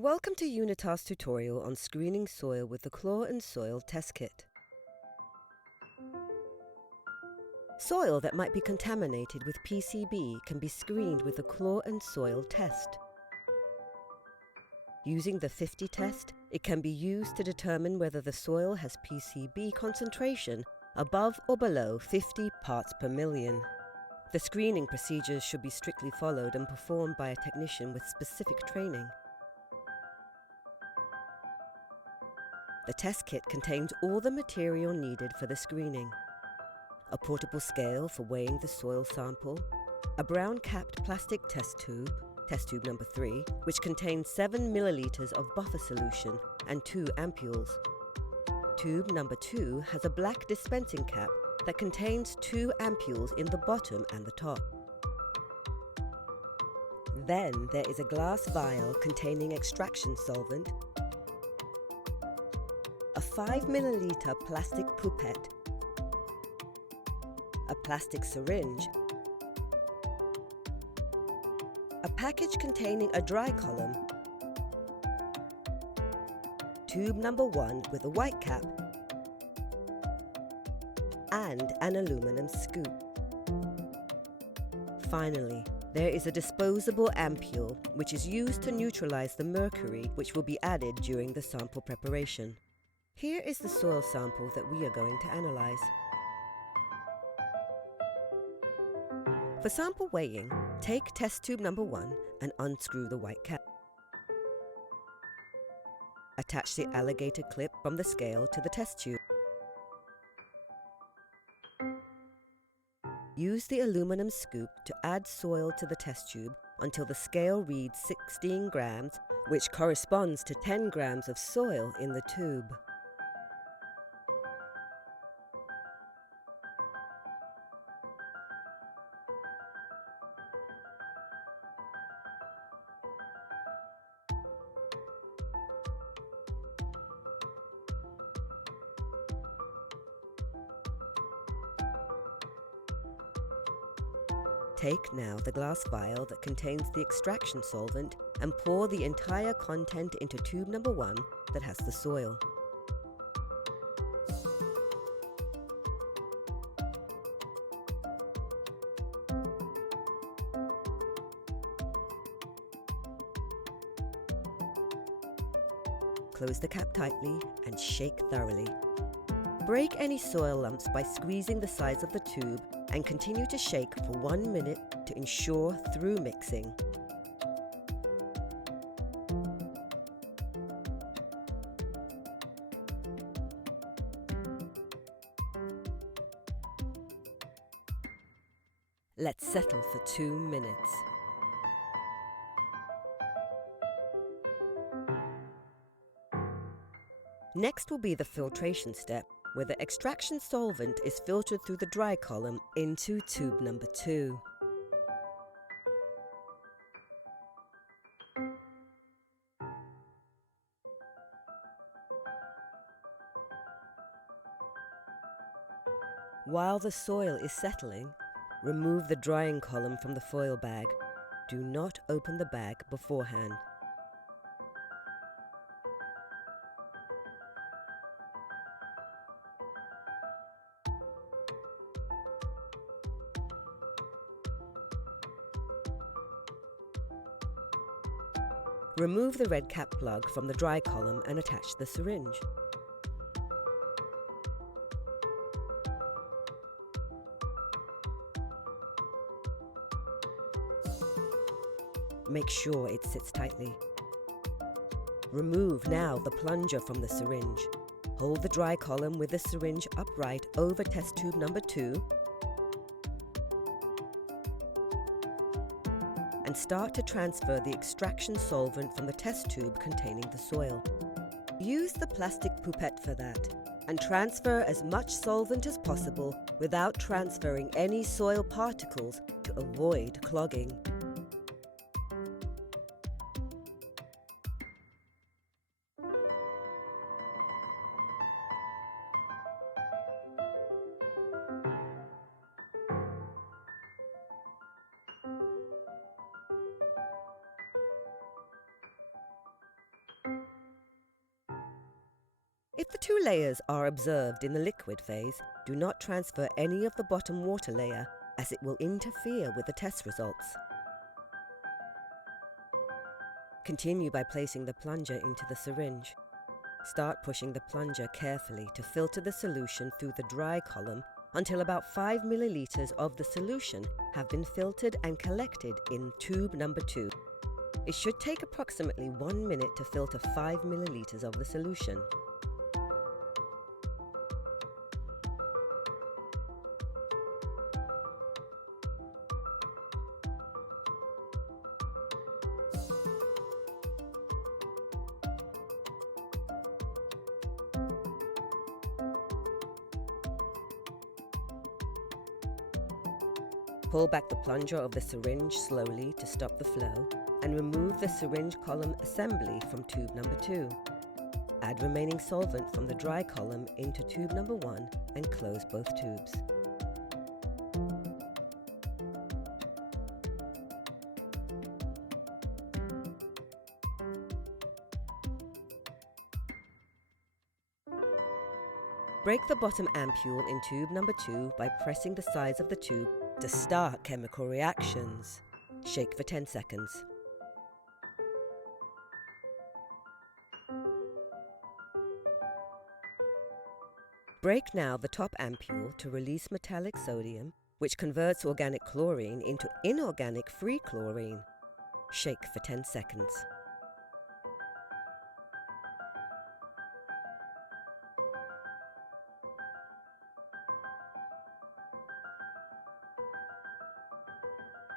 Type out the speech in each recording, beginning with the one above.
Welcome to Unitas tutorial on screening soil with the Clor-N-Soil test kit. Soil that might be contaminated with PCB can be screened with the Clor-N-Soil test. Using the 50 test, it can be used to determine whether the soil has PCB concentration above or below 50 parts per million. The screening procedures should be strictly followed and performed by a technician with specific training. The test kit contains all the material needed for the screening: a portable scale for weighing the soil sample, a brown-capped plastic test tube number 3, which contains 7 milliliters of buffer solution and 2 ampules. Tube number 2 has a black dispensing cap that contains 2 ampules in the bottom and the top. Then there is a glass vial containing extraction solvent, a 5 milliliter plastic pipette, a plastic syringe, a package containing a dry column, tube number 1 with a white cap, and an aluminum scoop. Finally, there is a disposable ampule which is used to neutralize the mercury which will be added during the sample preparation. Here is the soil sample that we are going to analyze. For sample weighing, take test tube number 1 and unscrew the white cap. Attach the alligator clip from the scale to the test tube. Use the aluminum scoop to add soil to the test tube until the scale reads 16 grams, which corresponds to 10 grams of soil in the tube. Take now the glass vial that contains the extraction solvent and pour the entire content into tube number 1 that has the soil. Close the cap tightly and shake thoroughly. Break any soil lumps by squeezing the sides of the tube and continue to shake for 1 minute to ensure through mixing. Let's settle for 2 minutes. Next will be the filtration step, where the extraction solvent is filtered through the dry column into tube number 2. While the soil is settling, remove the drying column from the foil bag. Do not open the bag beforehand. Remove the red cap plug from the dry column and attach the syringe. Make sure it sits tightly. Remove now the plunger from the syringe. Hold the dry column with the syringe upright over test tube number 2 and start to transfer the extraction solvent from the test tube containing the soil. Use the plastic pipette for that and transfer as much solvent as possible without transferring any soil particles to avoid clogging. If the two layers are observed in the liquid phase, do not transfer any of the bottom water layer, as it will interfere with the test results. Continue by placing the plunger into the syringe. Start pushing the plunger carefully to filter the solution through the dry column until about 5 milliliters of the solution have been filtered and collected in tube number 2. It should take approximately 1 minute to filter 5 milliliters of the solution. Pull back the plunger of the syringe slowly to stop the flow and remove the syringe column assembly from tube number 2. Add remaining solvent from the dry column into tube number 1 and close both tubes. Break the bottom ampule in tube number 2 by pressing the sides of the tube to start chemical reactions. Shake for 10 seconds. Break now the top ampule to release metallic sodium, which converts organic chlorine into inorganic free chlorine. Shake for 10 seconds.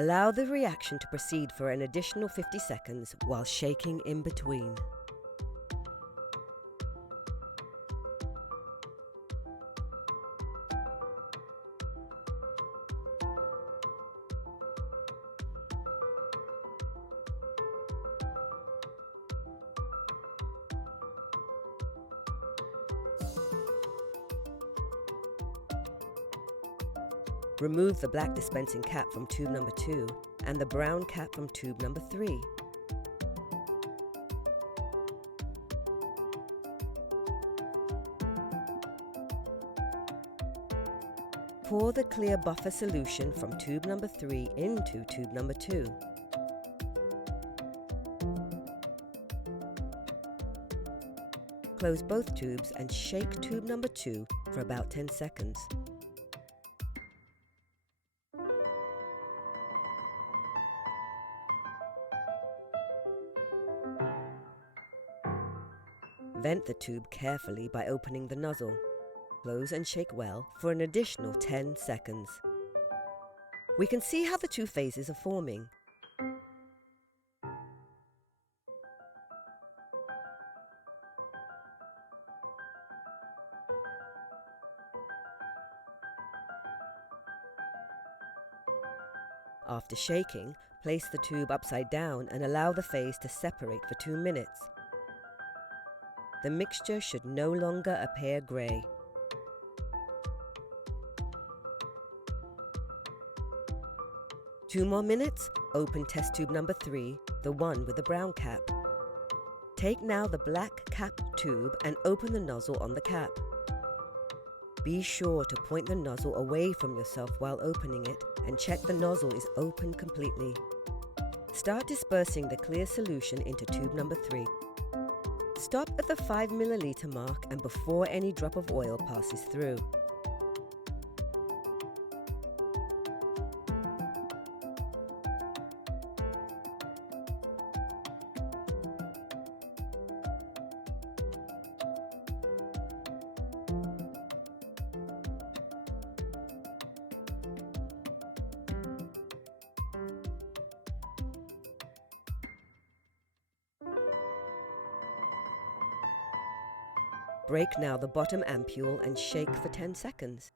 Allow the reaction to proceed for an additional 50 seconds while shaking in between. Remove the black dispensing cap from tube number 2 and the brown cap from tube number 3. Pour the clear buffer solution from tube number 3 into tube number 2. Close both tubes and shake tube number 2 for about 10 seconds. Vent the tube carefully by opening the nozzle. Close and shake well for an additional 10 seconds. We can see how the two phases are forming. After shaking, place the tube upside down and allow the phase to separate for 2 minutes. The mixture should no longer appear grey. Two more minutes, open test tube number 3, the one with the brown cap. Take now the black cap tube and open the nozzle on the cap. Be sure to point the nozzle away from yourself while opening it and check the nozzle is open completely. Start dispersing the clear solution into tube number 3. Stop at the 5 milliliter mark and before any drop of oil passes through. Break now the bottom ampule and shake for 10 seconds.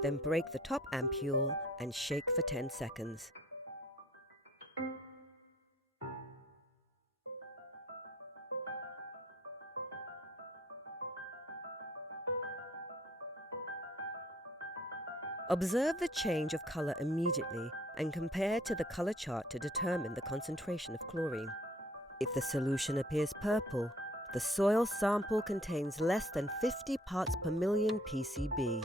Then break the top ampule and shake for 10 seconds. Observe the change of color immediately and compare to the color chart to determine the concentration of chlorine. If the solution appears purple, the soil sample contains less than 50 parts per million PCB.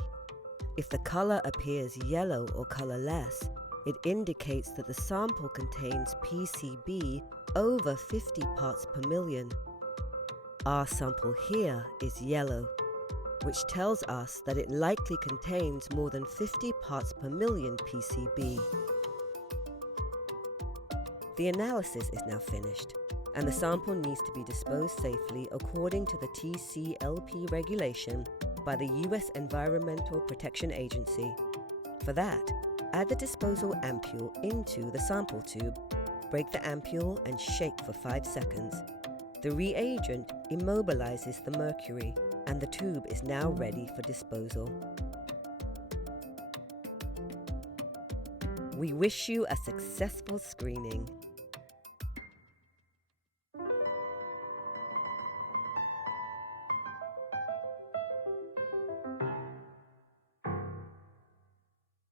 If the color appears yellow or colorless, it indicates that the sample contains PCB over 50 parts per million. Our sample here is yellow, which tells us that it likely contains more than 50 parts per million PCB. The analysis is now finished, and the sample needs to be disposed safely according to the TCLP regulation by the U.S. Environmental Protection Agency. For that, add the disposal ampule into the sample tube, break the ampule and shake for 5 seconds. The reagent immobilizes the mercury, and the tube is now ready for disposal. We wish you a successful screening.